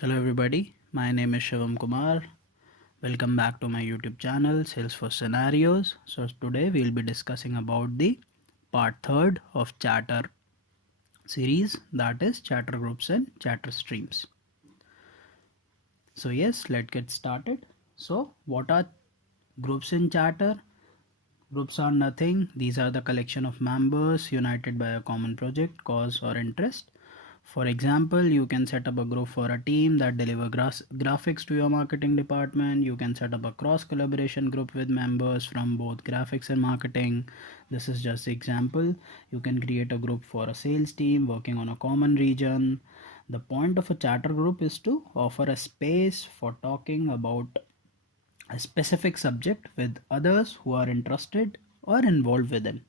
Hello everybody, my name is Shivam Kumar. Welcome back to my YouTube channel Salesforce Scenarios. So today we'll be discussing about the part third of chatter series, that is chatter groups and chatter streams. So yes, let's get started. So what are groups in chatter? Groups are nothing. These are the collection of members united by a common project, cause or interest. For example, you can set up a group for a team that deliver graphics to your marketing department. You can set up a cross collaboration group with members from both graphics and marketing. This is just the example. You can create a group for a sales team working on a common region. The point of a chatter group is to offer a space for talking about a specific subject with others who are interested or involved within.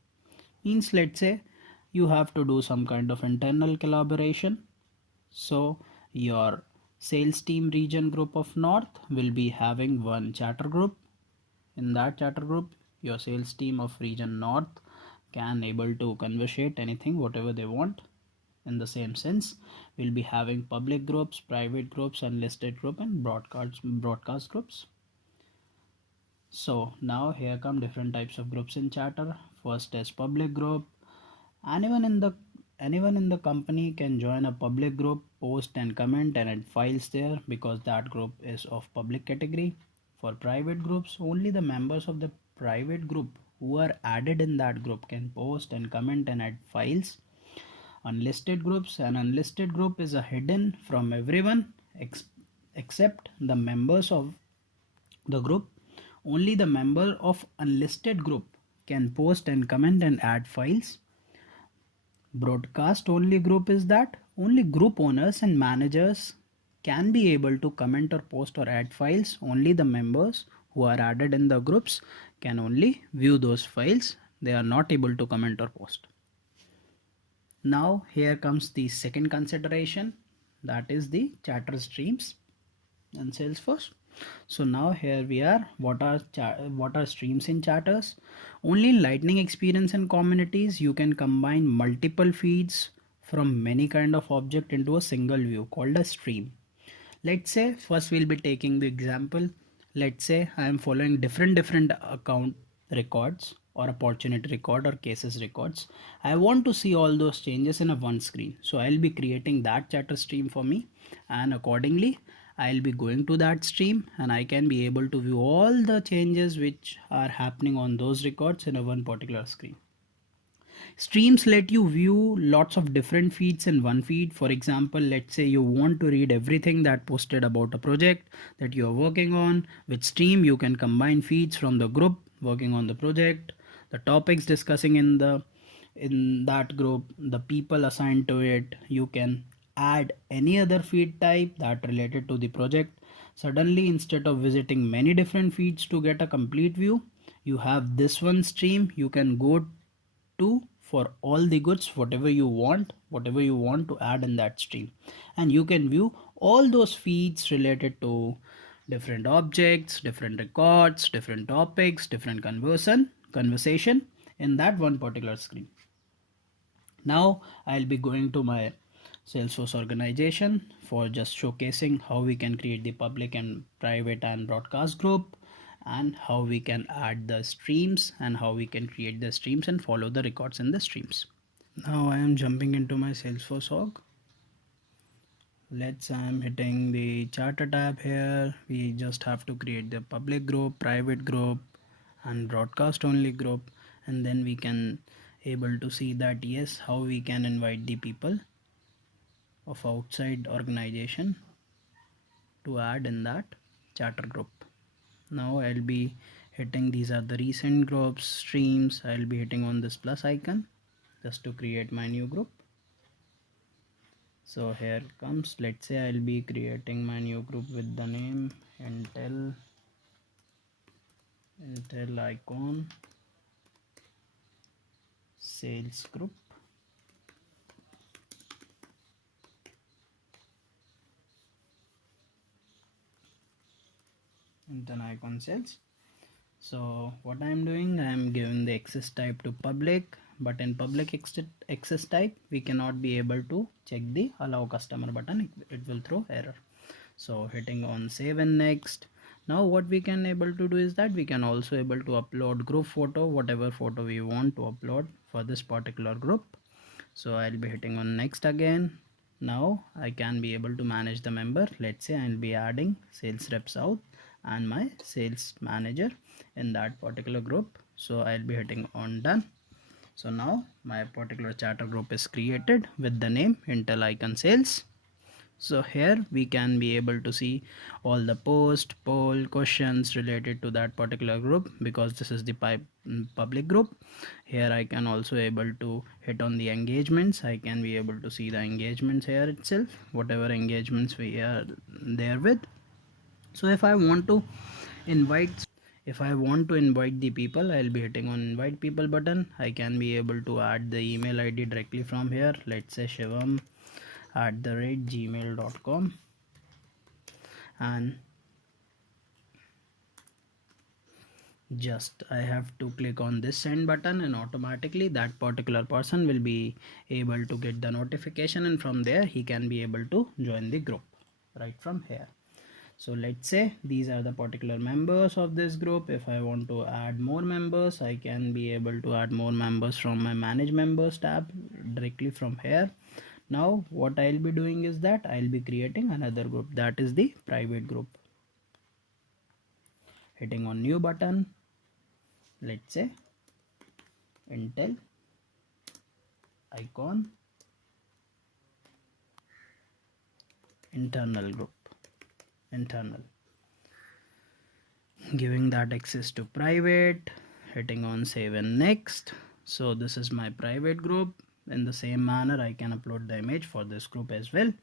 Means, let's say you have to do some kind of internal collaboration. So your sales team region group of North will be having one chatter group. In that chatter group, your sales team of region North can able to conversate anything whatever they want. In the same sense, we'll be having public groups, private groups, unlisted group, and broadcast groups. So now here come different types of groups in chatter. First is public group. Anyone in the anyone in the company can join a public group, post and comment and add files there because that group is of public category. For private groups, only the members of the private group who are added in that group can post and comment and add files. Unlisted groups, an unlisted group is a hidden from everyone except the members of the group. Only the member of unlisted group can post and comment and add files. Broadcast only group is that only group owners and managers can be able to comment or post or add files. Only the members who are added in the groups can only view those files. They are not able to comment or post. Now here comes the second consideration, that is the chatter streams in Salesforce. So now here we are. What are streams in chatters? Only in Lightning Experience and communities you can combine multiple feeds from many kind of object into a single view called a stream. Let's say first we'll be taking the example. Let's say I am following different account records or opportunity record or cases records. I want to see all those changes in a one screen. So I'll be creating that chatter stream for me, and accordingly I'll be going to that stream and I can be able to view all the changes which are happening on those records in a one particular screen. Streams let you view lots of different feeds in one feed. For example, let's say you want to read everything that posted about a project that you are working on. With stream, you can combine feeds from the group working on the project, the topics discussing in that group, the people assigned to it. You can add any other feed type that related to the project. Suddenly, instead of visiting many different feeds to get a complete view, you have this one stream you can go to for all the goods, whatever you want to add in that stream, and you can view all those feeds related to different objects, different records, different topics, different conversation in that one particular screen. Now I'll be going to my Salesforce organization for just showcasing how we can create the public and private and broadcast group, and how we can add the streams and how we can create the streams and follow the records in the streams. Now I am jumping into my Salesforce org. I am hitting the charter tab here. We just have to create the public group, private group and broadcast only group, and then we can able to see that yes, how we can invite the people of outside organization to add in that chatter group. Now I'll be hitting, these are the recent groups, streams. I'll be hitting on this plus icon just to create my new group. So here comes, let's say I'll be creating my new group with the name Intel Icon Sales Group. Intel Icon Sales. So what I'm doing, I'm giving the access type to public, but in public access type we cannot be able to check the allow customer button. It will throw error. So hitting on save and next. Now what we can able to do is that we can also able to upload group photo, whatever photo we want to upload for this particular group. So I'll be hitting on next again. Now I can be able to manage the member. Let's say I'll be adding sales rep south and my sales manager in that particular group. So I'll be hitting on done. So now my particular chatter group is created with the name Intel Icon Sales. So here we can be able to see all the post, poll, questions related to that particular group, because this is the public group. Here I can also able to hit on the engagements. I can be able to see the engagements here itself, whatever engagements we are there with. So if I want to invite the people, I'll be hitting on invite people button. I can be able to add the email ID directly from here. Let's say shivam@gmail.com, and just I have to click on this send button, and automatically that particular person will be able to get the notification, and from there he can be able to join the group right from here. So let's say these are the particular members of this group. If I want to add more members, I can be able to add more members from my manage members tab directly from here. Now what I'll be doing is that I'll be creating another group, that is the private group. Hitting on new button, let's say Intel Icon internal group, internal, giving that access to private, hitting on save and next. So this is my private group. In the same manner I can upload the image for this group as well.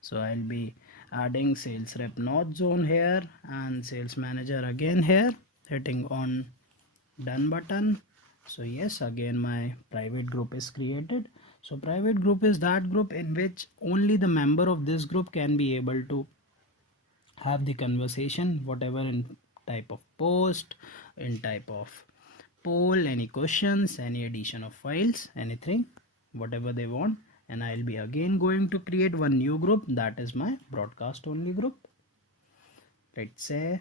So I'll be adding sales rep north zone here and sales manager again here, hitting on done button. So yes, again my private group is created. So private group is that group in which only the member of this group can be able to have the conversation, whatever in type of post, in type of poll, any questions, any addition of files, anything, whatever they want. And I'll be again going to create one new group, that is my broadcast only group. Let's say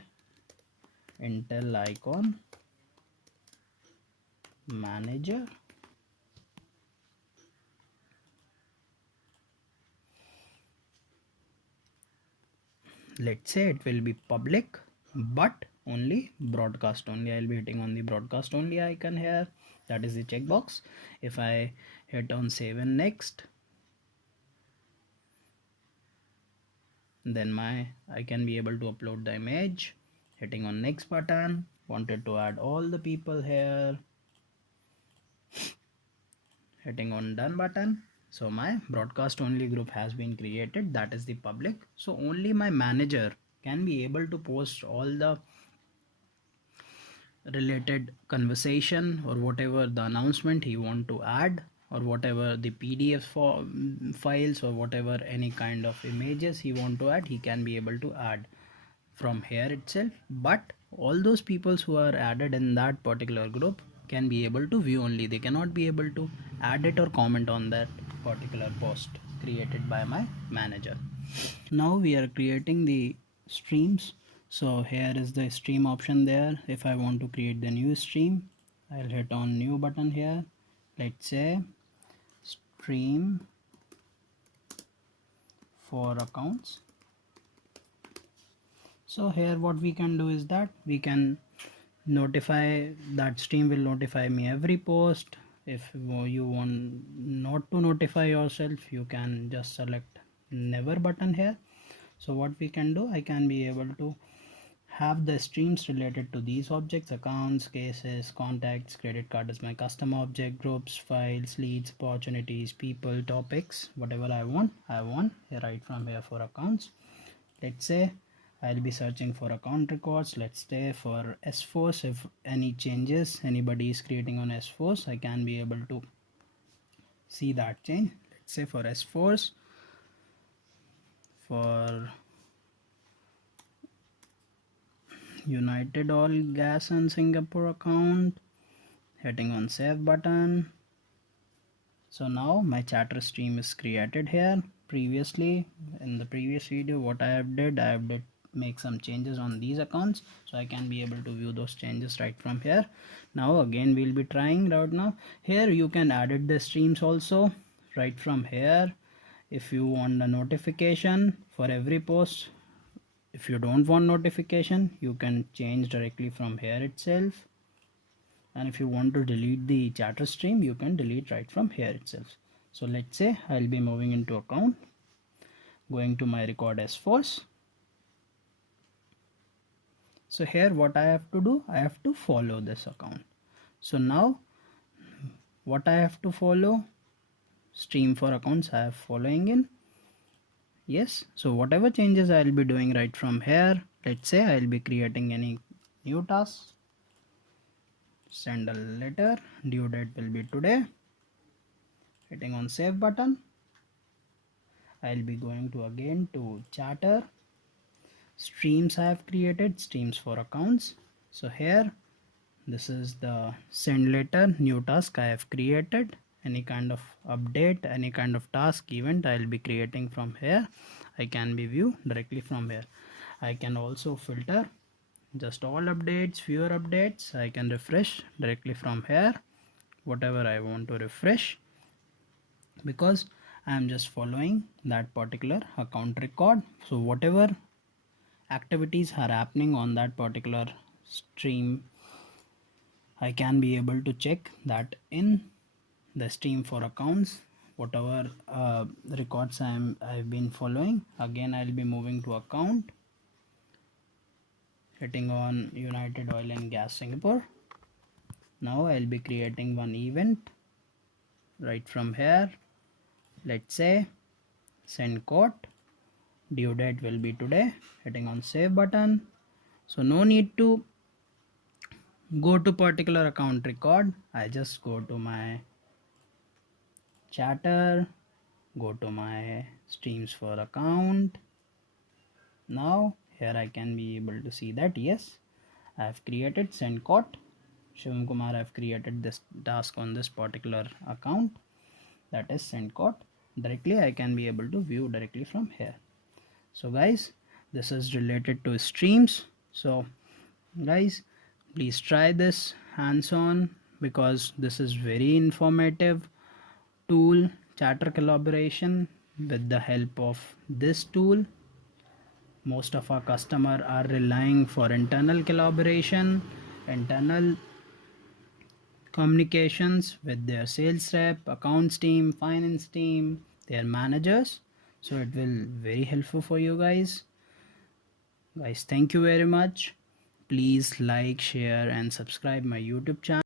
Intel Icon Manager. Let's say it will be public, but only broadcast only. I'll be hitting on the broadcast only icon here, that is the checkbox. If I hit on save and next, then I can be able to upload the image. Hitting on next button, wanted to add all the people here, hitting on done button. So my broadcast only group has been created, that is the public. So only my manager can be able to post all the related conversation or whatever the announcement he want to add, or whatever the PDF files, or whatever any kind of images he want to add, he can be able to add from here itself. But all those peoples who are added in that particular group can be able to view only, they cannot be able to add it or comment on that particular post created by my manager. Now we are creating the streams. So here is the stream option there. If I want to create the new stream, I'll hit on new button here. Let's say stream for accounts. So here what we can do is that we can notify, that stream will notify me every post. If you want not to notify yourself, you can just select never button here. So what we can do, I can be able to have the streams related to these objects: accounts, cases, contacts, credit card is my customer object, groups, files, leads, opportunities, people, topics, whatever I want right from here for accounts. Let's say I'll be searching for account records. Let's say for S4s, if any changes anybody is creating on S4s, I can be able to see that change. Let's say for S4s, for United Oil Gas and Singapore account, hitting on save button. So now my chatter stream is created here. previously in the previous video, what I have did make some changes on these accounts, so I can be able to view those changes right from here. Now again we'll be trying right now. Here you can edit the streams also right from here. If you want a notification for every post, if you don't want notification, you can change directly from here itself. And if you want to delete the chatter stream, you can delete right from here itself. So let's say I'll be moving into account, going to my record as force. So here what I have to do, I have to follow this account. So now what I have to follow, stream for accounts I have following in. Yes, so whatever changes I'll be doing right from here, let's say I'll be creating any new task, send a letter, due date will be today, hitting on save button. I'll be going to again to chatter, streams I have created, streams for accounts. So here this is the send letter, new task I have created. Any kind of update, any kind of task event I'll be creating from here, I can be view directly from here. I can also filter just all updates, fewer updates. I can refresh directly from here whatever I want to refresh, because I am just following that particular account record. So whatever activities are happening on that particular stream, I can be able to check that in the stream for accounts, whatever records I've been following. Again I'll be moving to account, hitting on United Oil and Gas Singapore. Now I'll be creating one event right from here. Let's say send quote, due date will be today, hitting on save button. So no need to go to particular account record. I just go to my chatter, go to my streams for account. Now here I can be able to see that yes, I have created send quote. Shivam Kumar, I have created this task on this particular account, that is send quote. Directly I can be able to view directly from here. So guys, this is related to streams. So guys, please try this hands-on, because this is very informative tool, chatter collaboration. With the help of this tool, most of our customer are relying for internal collaboration, internal communications with their sales rep, accounts team, finance team, their managers. So it will very helpful for you guys. Guys, thank you very much. Please like, share and subscribe my YouTube channel.